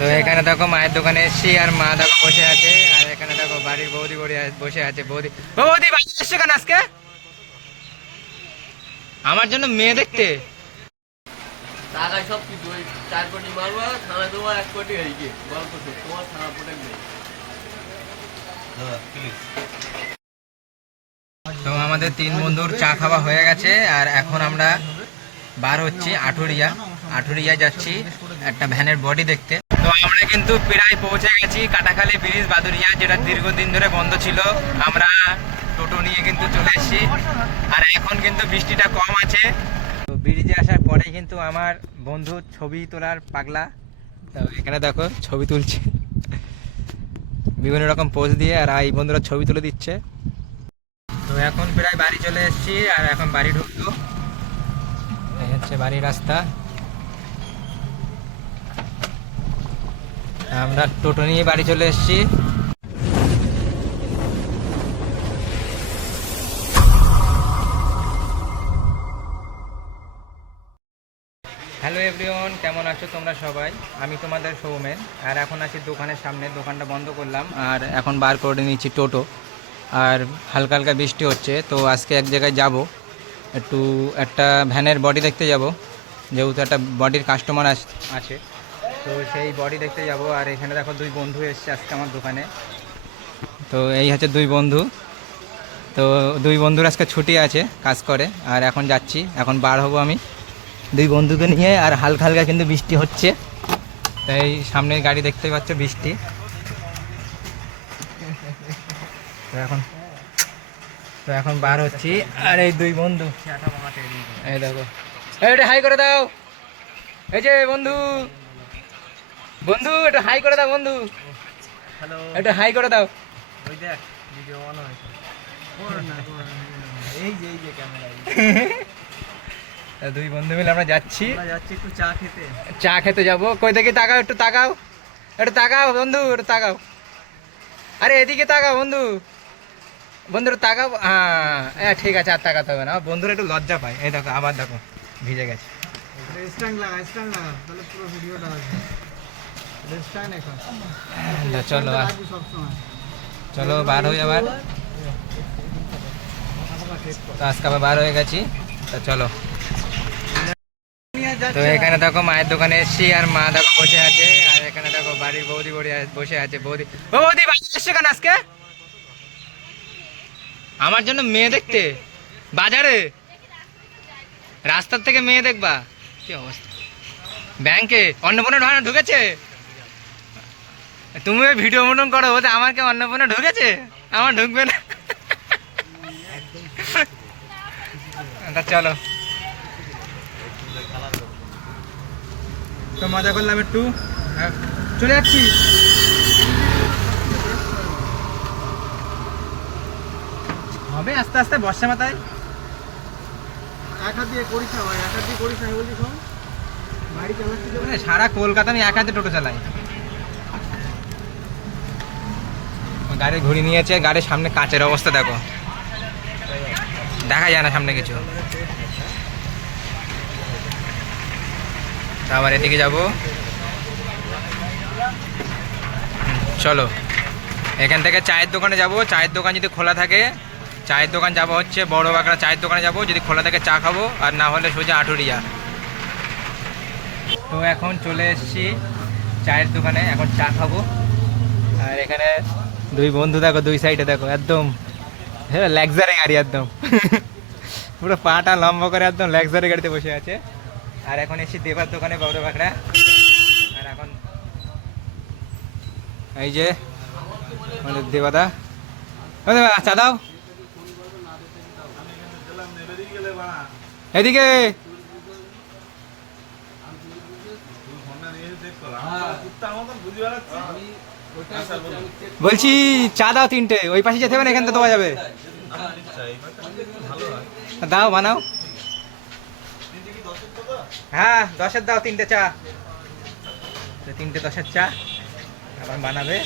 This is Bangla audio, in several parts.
তো এখানে দেখো মায়ের দোকানে এসছি আর মা দেখো বসে আছে, আর এখানে দেখো বাড়ির বৌদি বসে আছে। বৌদি, বৌদি বাড়ি এসছো কেন আজকে? আমার জন্য মেয়ে দেখতে? টাকায় সব কিছু ওই 4 কোটি মারবো, থানা দেবো 1 কোটি হয়ে গিয়ে গল্প তো তোমার থানা প্রোটেক্ট নেই। তো আমাদের 3 বন্ধুর চা খাওয়া হয়ে গেছে, আর এখন আমরা বার হচ্ছি আঠুরিয়া যাচ্ছি একটা ভ্যানের বডি দেখতে। তো আমরা কিন্তু প্রায় পৌঁছে গেছি কাটাখালী ব্রিজ বাদুরিয়া, যেটা দীর্ঘদিন ধরে বন্ধ ছিল। আমরা টোটো নিয়ে কিন্তু চলে এসেছি, আর এখন কিন্তু বৃষ্টিটা কম আছে। তো ব্রিজে আসার পরেই কিন্তু আমার বন্ধু ছবি তোলার পাগলা, তো এখানে দেখো ছবি তুলছে বিভিন্ন রকম পোজ দিয়ে, আর এই বন্ধুরা ছবি তুলে দিচ্ছে। তো এখন প্রায় বাড়ি চলে এসেছি, আর এখন বাড়ি ঢুকবো। এই হচ্ছে বাড়ির রাস্তা। আমরা টোটো নিয়ে বাড়ি চলে এসেছি। হ্যালো এভরিওয়ান, কেমন আছো তোমরা সবাই? আমি তোমাদের সৌমেন, আর এখন আছি দোকানের সামনে। দোকানটা বন্ধ করলাম, আর এখন বার করে নিচ্ছি টোটো। আর হালকা হালকা বৃষ্টি হচ্ছে, তো আজকে এক জায়গায় যাব, একটা ভ্যানের বডি দেখতে যাব, যেহেতু একটা বডির কাস্টমার আছে, তো সেই বডি দেখতে যাব। আর এখানে দেখো 2 বন্ধু এসছে আজকে আমার দোকানে। তো এই হচ্ছে 2 বন্ধু। তো 2 বন্ধুর আজকে ছুটি আছে, কাজ করে। আর এখন যাচ্ছি, এখন বার হব আমি 2 বন্ধুকে নিয়ে। আর হালকা হালকা কিন্তু বৃষ্টি হচ্ছে, তাই সামনের গাড়ি দেখতে পাচ্ছ বৃষ্টি। তো এখন বার হচ্ছি, আর এই 2 বন্ধু, এই দেখো, এটা হাই করে দাও। এই যে বন্ধু, বন্ধু এটা হাই করে দাও। বন্ধু হ্যালো, এটা হাই করে দাও। ওই দেখ ভিডিও অন হয়েছে। এই যে ক্যামেরা 2 বন্ধু মিলে আমরা যাচ্ছি একটু চা খেতে যাবো। কই দেখি, তাকাও, একটু তাকাও বন্ধু, একটু তাকাও। আরে এদিকে তাকাও বন্ধু, বন্ধুরা তাকাও। হ্যাঁ ঠিক আছে, আর তাকাতে হবে না। বন্ধুরা একটু লজ্জা পায়। এই দেখো, আবার দেখো ভিজে গেছে। স্ট্যান্ড লাগা তাহলে পুরো ভিডিওটা আসবে। স্ট্যান্ড এখন চলো সবসময় চলো বার হয়ে আবার। তো আজকে আবার বার হয়ে গেছি, তো চলো। তো এখানে দেখো মায়ের দোকানে এসছি, আর মা দেখো বসে আছে। আর এখানে দেখো বাড়ির বৌদি বসে আছে। বৌদি, বৌদি বাড়ি এসছো কেন আজকে? আমার জন্য মেয়ে দেখতে? বাজারে রাস্তার থেকে মেয়ে দেখবা? কি অবস্থা! ব্যাংকে অন্নপূর্ণা ঢুকেছে? তুমি ওই ভিডিও মতন করো, বলতে আমার কি অন্নপূর্ণা ঢুকেছে? আমার ঢুকবে না। চলো, তো মজা করলাম একটু, চলে যাচ্ছি। হবে আস্তে আস্তে, বর্ষা মাথায়। সারা কলকাতা আমি এক হাতে টোটো চালাই। গাড়ি ঘুরি নিয়েছে, গাড়ির সামনে কাচের অবস্থা দেখো, দেখা যায় না সামনে কিছু। আবার এদিকে যাব, চলো। এখান থেকে চায়ের দোকানে যাব। চায়ের দোকান যদি খোলা থাকে, চায়ের দোকান যাবো হচ্ছে বড় বাঁকড়া চায়ের দোকানে যাব। যদি খোলা থাকে চা খাবো, আর না হলে সোজা আঠুরিয়া। তো এখন চলে এসেছি চায়ের দোকানে, এখন চা খাবো। আর এখানে 2 বন্ধু দেখো, 2 সাইডে দেখো, একদম লাক্সারি গাড়ি, একদম পুরো পাটা লম্বা করে একদম লাক্সারি গাড়িতে বসে আছে। আর এখন এসেছি দেবার দোকানে, বড় বাঁকড়া। আর এখন এই যে আমাদের দেবাদা, চা দাও এদিকে। বলছি চা দাও 3টে, ওই পাশে যেতে হবে না, এখান থেকে দেওয়া যাবে। দাও, বানাও। হ্যাঁ 10-এর দাও, 3টে চা, 3টে 10-এর চা আবার বানাবে।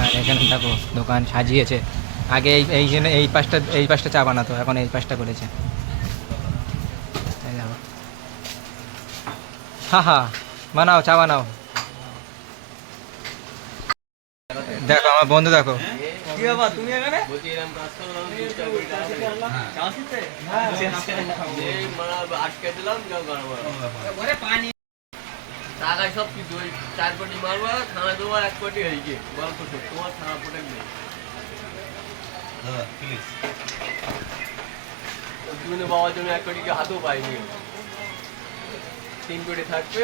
আর এখানে দেখো দোকান সাজিয়েছে। আগে এই জন্য এই পাশটা চা বানাতো, এখন এই পাশটা করেছে। হ্যাঁ হ্যাঁ, বানাও, চা বানাও। দেখো আমার বন্ধু, দেখো কি বাবা তুমি এখানে বলছি এরকম কাজ করলাম 2-4 কোটি টাকা পেলাম। চা শিখতে এই মারা আটকে দিলাম যাও গাড়ি টাকা সব কিছু ওই 4 কোটি মারবা থানা দেবো 1 কোটি হয়ে গিয়ে গল্প সব তোমার থানা প্রোটেক্ট নেই তুমি বাবার জন্য 1 কোটিকে হাতেও পাইনি 3 কোটি থাকবে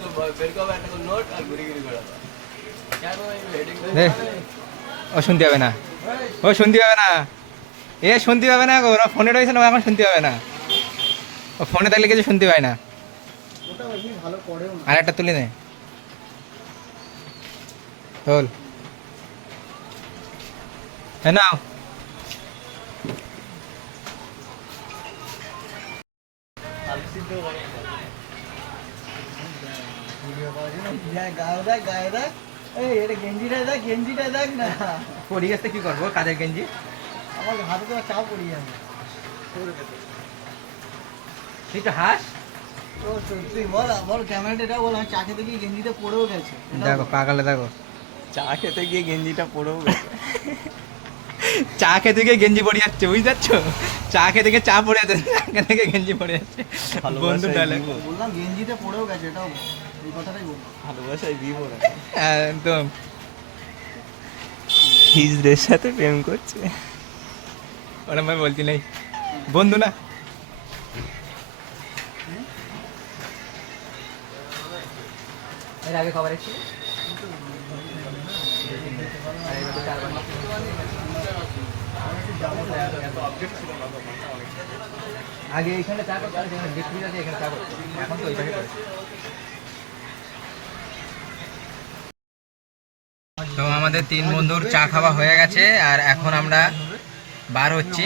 তো বের করবে একটা করে নোট আর ঘুরে ঘুরে বেড়াবা কেন হেডিং দে। ও শুনতে হবে না, ও শুনতে হবে না, এ শুনতে হবে না গো, ওরা ফোনে রয়েছে না, ও এখন শুনতে হবে না, ও ফোনে থাকলে কিছু শুনতে পায় না। আর একটা তুলে নে, তোল, হ্যাঁ নাও। গায়ে দেখ এই এটা গেঞ্জিটা দেখ না পড়ি গেছে কি করবো, কাজের গেঞ্জি। আমার হাতে তো চা পড়ি যাবে তুই তো হাস। ও সত্যি বল ক্যামেরাটা বল আমি চা খেতে গিয়ে গেঞ্জিটা পড়েও গেছে দেখো পাগলে, দেখো চা খেতে গিয়ে গেঞ্জিটা পড়েও গেছে চা খেতে গিয়ে গেঞ্জি পড়ে যাচ্ছে, বুঝতে পারছো? চা খেতে গিয়ে চা পড়ে যাচ্ছে, চা খেতে গিয়ে গেঞ্জি পড়ে যাচ্ছে। বন্ধু ডালে বললাম গেঞ্জিটা পড়েও গেছে, এটাও এই কথাটাই বল ভালোবাসায় বিয়ে করে একদম হিজড়ের সাথে প্রেম করছে ওরম ভাই বলছি নাই, বন্ধু না। এর আগে খবর এসেছিল আগে এইখানে চা করতে, বিক্রি আছে এখানে চা করতে, এখন তো ওইটাকে করে। তো আমাদের 3 বন্ধুর চা খাওয়া হয়ে গেছে, আর এখন আমরা বার হচ্ছি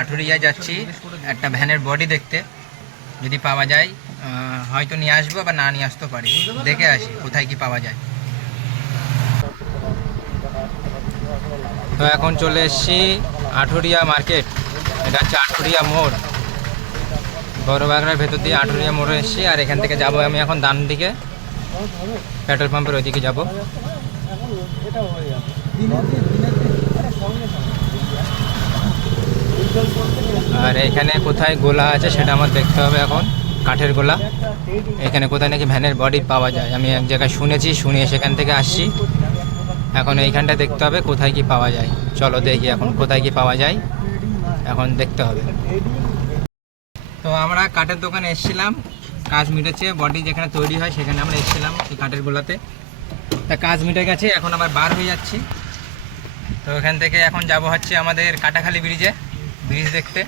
আঠুরিয়া যাচ্ছি একটা ভ্যানের বডি দেখতে, যদি পাওয়া যায় হয়তো নিয়ে আসবো, আবার না নিয়ে আসতেও পারি, দেখে আসি কোথায় কি পাওয়া যায়। তো এখন চলে এসেছি আঠুরিয়া মার্কেট, এটা হচ্ছে আঠুরিয়া মোড়, বড় বাগড়ার ভেতর দিয়ে আঠুরিয়া মোড়ে এসেছি। আর এখান থেকে যাব আমি এখন ডান দিকে, পেট্রোল পাম্পের ওইদিকে যাব। আর এখানে কোথায় গোলা আছে সেটা আমার দেখতে হবে এখন, কাঠের গোলা। এখানে কোথায় নাকি ভ্যানের বডি পাওয়া যায়, আমি এক জায়গায় শুনেছি, শুনে সেখান থেকে আসছি। এখন এইখানটা দেখতে হবে কোথায় কি পাওয়া যায়, চলো দেখি এখন কোথায় কি পাওয়া যায়, এখন দেখতে হবে। তো আমরা কাঠের দোকানে এসেছিলাম, কাজ মিটেছে, বডি যেখানে তৈরি হয় সেখানে আমরা এসেছিলাম এই কাঠের গোলাতে। তা কাজ মিটে গেছে, এখন আবার বার হয়ে যাচ্ছি। তো এখান থেকে এখন যাব হচ্ছে আমাদের কাটাখালী ব্রিজ দেখতে।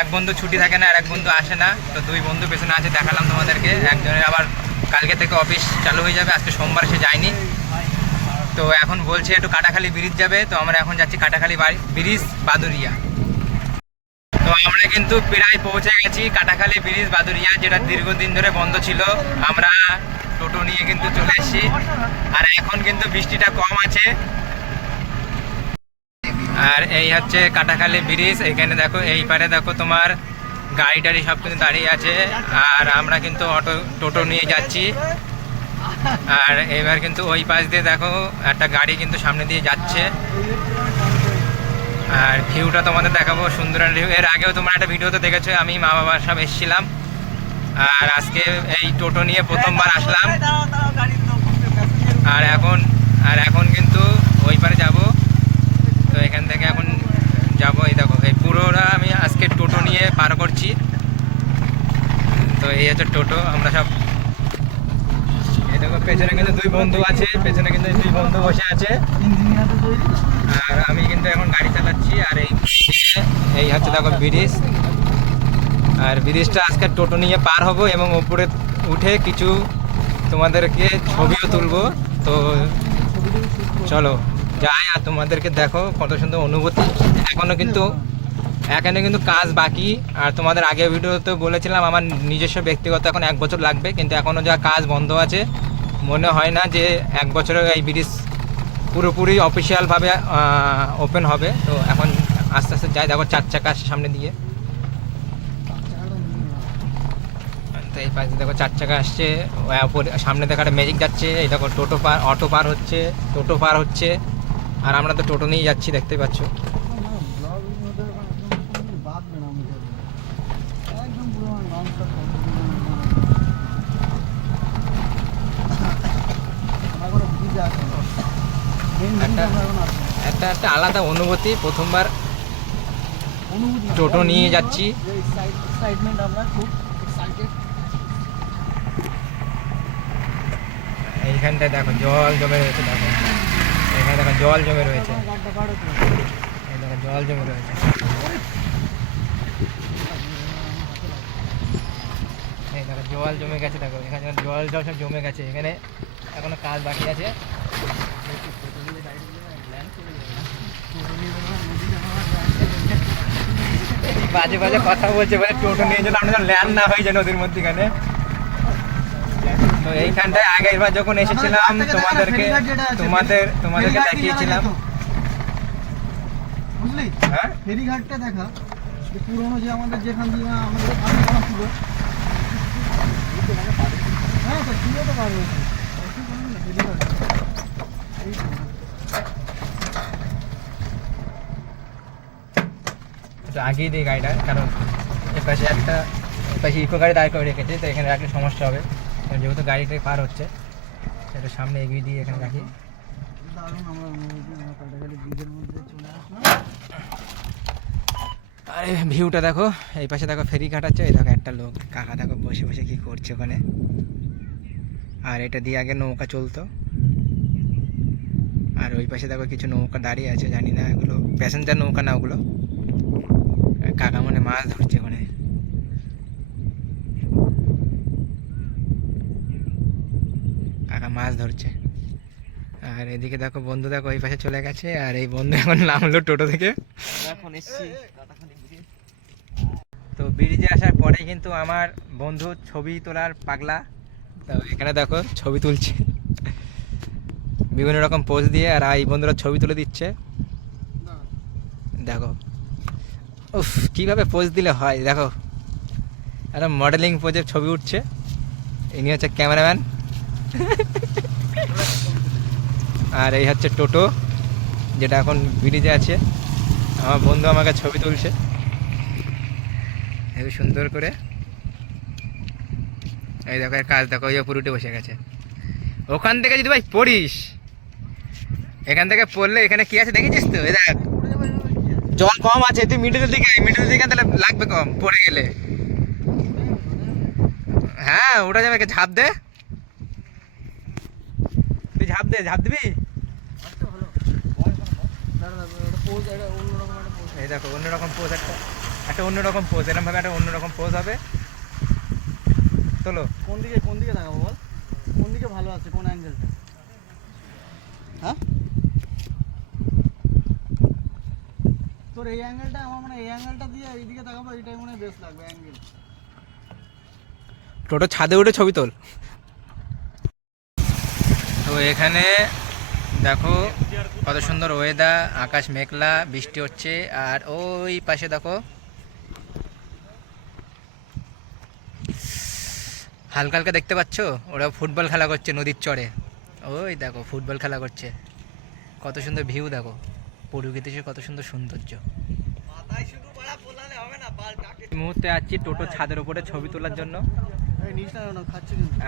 এক বন্ধু ছুটি থাকে না, আর এক বন্ধু আসে না, তো 2 বন্ধু পেছনে আছে, দেখালাম তোমাদেরকে। একজনের আবার কালকে থেকে অফিস চালু হয়ে যাবে, আজকে সোমবার সে যায়নি, তো এখন বলছে একটু কাটাখালী ব্রিজ যাবে। তো আমরা এখন যাচ্ছি কাটাখালী ব্রিজ বাদুরিয়া। তো আমরা কিন্তু প্রায় পৌঁছে গেছি কাটাখালী ব্রিজ বাদুরিয়া, যেটা দীর্ঘদিন ধরে বন্ধ ছিল। আমরা টোটো নিয়ে কিন্তু চলে এসেছি, আর এখন কিন্তু বৃষ্টিটা কম আছে। আর এই হচ্ছে কাটাখালী ব্রিজ, এখানে দেখো এই পারে দেখো তোমার গাড়ি টাড়ি সব কিন্তু দাঁড়িয়ে আছে, আর আমরা কিন্তু টোটো নিয়ে যাচ্ছি। আর এবার কিন্তু ওই পাশ দিয়ে দেখো একটা গাড়ি কিন্তু সামনে দিয়ে যাচ্ছে। আর ভিউটা তোমাদের দেখাবো, সুন্দর ভিউ। এর আগেও তোমরা একটা ভিডিওতে দেখেছো, আমি মা বাবা সব এসেছিলাম, আর আজকে এই টোটো নিয়ে প্রথমবার আসলাম। আর এখন কিন্তু ওই পারে যাব। তো এখান থেকে এখন যাব, এই দেখো এই পুরোটা আমি আজকে টোটো নিয়ে পার করছি। তো এই হচ্ছে টোটো, আমরা সব এই দেখো পেছনে কিন্তু 2 বন্ধু আছে, পেছনে কিন্তু 2 বন্ধু বসে আছে, আর আমি কিন্তু এখন গাড়ি চালাচ্ছি। আর এই হচ্ছে দেখো ব্রিজ, আর ব্রিজটা আজকে টোটো নিয়ে পার হব এবং উপরে উঠে কিছু তোমাদেরকে ছবিও তুলবো। তো চলো যাই, আর তোমাদেরকে দেখো কত সুন্দর অনুভূতি। এখানে কিন্তু কাজ বাকি, আর তোমাদের আগে ভিডিওতে বলেছিলাম আমার নিজস্ব ব্যক্তিগত এখন 1 বছর লাগবে, কিন্তু এখনও যা কাজ বন্ধ আছে, মনে হয় না যে 1 বছরে এই ব্রিজ পুরোপুরি অফিসিয়ালভাবে ওপেন হবে। তো এখন আস্তে আস্তে যাই, দেখো 4 চাকা সামনে দিয়ে, এই পাশে দেখো 4 চাকা আসছে, সামনে দেখো একটা ম্যাজিক যাচ্ছে, এই দেখো অটো পার হচ্ছে, টোটো পার হচ্ছে, আর আমরা তো টোটো নিয়ে যাচ্ছি দেখতেই পাচ্ছ। একটা আলাদা অনুভূতি, প্রথমবার টোটো নিয়ে যাচ্ছি। এইখানটায় দেখো জল জমে রয়েছে, দেখো এখানে দেখো জল জমে রয়েছে, এই দেখো জল জমে রয়েছে, এই দেখো জল জমে গেছে, দেখো এখানে জল জল সব জমে গেছে, এখানে এখনো কাজ বাকি আছে। বাজে বাজে কথা বলছে, বলে টোটো নিয়ে যেন আমরা ল্যান্ড না হয়ে যায় নদীর মধ্যখানে। তো এইখানটায় আগেরবার যখন এসেছিলাম তোমাদেরকে দেখিয়েছিলাম, বুঝলি? হ্যাঁ ফেরিঘাটটা দেখা, পুরোনো যে আমাদের যেখান দিয়ে আমাদের ছিল, হ্যাঁ তো ছিল তো পারবে একটু আগিয়ে দিই গাড়িটা, কারণ এপাশে ইকো গাড়ি দাঁড় করে রেখেছে, তো এখানে রাখলে সমস্যা হবে, যেহেতু গাড়িটা পার হচ্ছে সেটা সামনে এগিয়ে দিয়ে এখানে রাখি। আরে ভিউটা দেখো, এই পাশে দেখো ফেরি কাটাচ্ছে, এই দেখো একটা লোক কাকা দেখো বসে বসে কি করছে ওখানে, আর এটা দিয়ে আগে নৌকা চলতো, আর ওই পাশে দেখো কিছু নৌকা দাঁড়িয়ে আছে, জানি না এগুলো প্যাসেঞ্জার নৌকা না ওগুলো, কাকা মনে মাছ ধরছে ওখানে। কাকা মাছ ধরছে, আর এদিকে দেখো বন্ধু দেখো ওই পাশে চলে গেছে, আর এই বন্ধু এখন নামলো টোটো থেকে। এখন এসছি তো ব্রিজে আসার পরে কিন্তু আমার বন্ধু ছবি তোলার পাগলা, তো এখানে দেখো ছবি তুলছে বিভিন্ন রকম পোজ দিয়ে, আর এই বন্ধুরা ছবি তুলে দিচ্ছে দেখো। উফ কীভাবে পোজ দিলে হয়, দেখো একটা মডেলিং পোজের ছবি উঠছে, ইনি হচ্ছে ক্যামেরাম্যান আর এই হচ্ছে টোটো যেটা এখন ব্রিজে আছে, আমার বন্ধু আমাকে ছবি তুলছে খুব সুন্দর করে। এই দেখো এর কাজ দেখো, ওই উপর উঠে বসে গেছে, ওখান থেকে যদি ভাই পড়িস, এখান থেকে পড়লে এখানে কি আছে দেখেছিস তো, এই দেখ জল কম আছে, তুই মিডলের দিকে তাহলে লাগবে কম পড়ে গেলে। হ্যাঁ ওটা যাবে, ঝাঁপ দে, তুই ঝাঁপ দিবি। এই দেখো অন্যরকম পোজ, একটা অন্যরকম পোজ, এরকম ভাবে একটা অন্যরকম পোজ হবে। তোলো কোন দিকে দেখাবো বল, কোন দিকে ভালো আছে, কোন অ্যাঙ্গেলটা? হ্যাঁ তোর এই অ্যাঙ্গেলটা, আমার মনে হয় এই অ্যাঙ্গেলটা দিয়ে এইদিকে দেখাবো, এইটাই মনে হয় বেশ লাগবে অ্যাঙ্গেল। টোটো ছাদে উঠে ছবি তোল। তো এখানে দেখো কত সুন্দর ওয়েদার, আকাশ মেঘলা, বৃষ্টি হচ্ছে, আর ওই পাশে দেখো হালকা হালকা দেখতে পাচ্ছ, ওরা ফুটবল খেলা করছে নদীর চরে, ওই দেখো ফুটবল খেলা করছে, কত সুন্দর ভিউ দেখো, প্রকৃতির কত সুন্দর সৌন্দর্য। এই মুহূর্তে আছি টোটো ছাদের উপরে ছবি তোলার জন্য,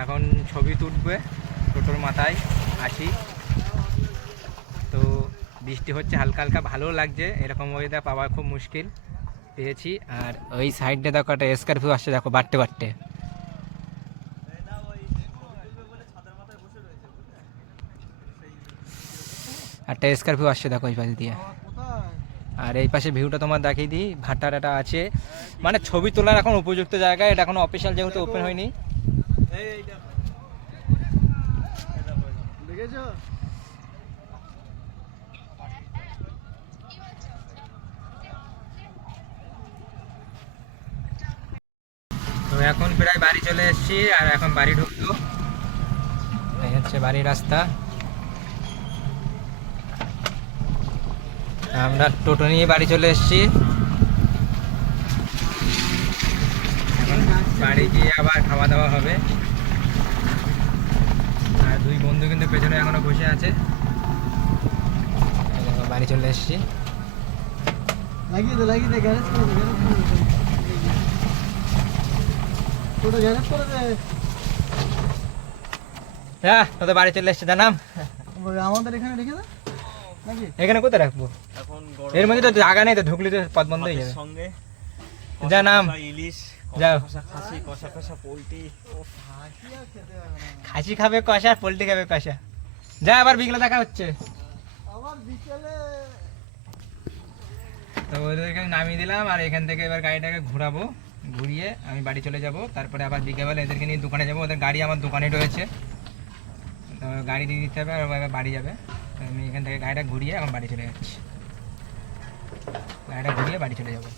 এখন ছবি তুলবে টোটোর মাথায় আছি। তো বৃষ্টি হচ্ছে হালকা হালকা, ভালো লাগছে, এরকম ওয়েদার পাওয়া খুব মুশকিল, পেয়েছি। আর ওই সাইডে দেখো একটা স্করপিও আসছে, দেখো বাড়তে বাড়তে, একটা স্করপিও আসছে দেখো ওই পাশে দিয়ে। আর এই পাশে ভিউটা তোমার দেখিয়ে দিই, ভাটার একটা আছে, মানে ছবি তোলার এখন উপযুক্ত জায়গা, এটা এখনো অফিসিয়াল যেহেতু ওপেন হয়নি। তো এখন প্রায় বাড়ি চলে এসেছি, আর এখন বাড়ি ঢুকবো, এই হচ্ছে বাড়ির রাস্তা। আমরা টোটো নিয়ে বাড়ি চলে এসেছি। বাড়ি গিয়ে আবার খাওয়া দাওয়া হবে। আর দুই বন্ধু কিন্তু পেছনে এখনো বসে আছে। এই দেখো, বাড়ি চলে এসেছি। লাগিয়ে দে গ্যারেজ করে দে টোটো গ্যারেজ করে দে। হ্যাঁ, তোদের বাড়ি চলে এসছে, জানাম। আমাদের এখানে রেখে দে নাকি? এখানে কোথায় রাখবো? এখন এর মধ্যে তো জায়গা নেই, তো ঢুকলে তো পথ বন্ধ হয়ে যাবে। সঙ্গে যা নাম, ইলিশ, যাও। খাসি, কষা পোলট্রি। হাসি আর খেতে হবে না। খাসি খাবে কষা, পোলট্রি খাবে কষা। যা, আবার বিকেলে দেখা হচ্ছে। আবার বিকেলে তো ওদেরকে নামিয়ে দিলাম, আর এখান থেকে এবার গাড়িটাকে ঘোরাবো, ঘুরিয়ে আমি বাড়ি চলে যাব। তারপরে আবার বিকেলবেলা এদেরকে নিয়ে দোকানে যাব। ওদের গাড়ি আমার দোকানে রয়েছে, তো গাড়ি দিয়ে দিতে হবে, আর ও এবার বাড়ি যাবে। তো আমি এখান থেকে গাড়িটা ঘুরিয়ে এখন বাড়ি চলে যাচ্ছি, গাড়িটা ঘুরিয়ে বাড়ি চলে যাবো।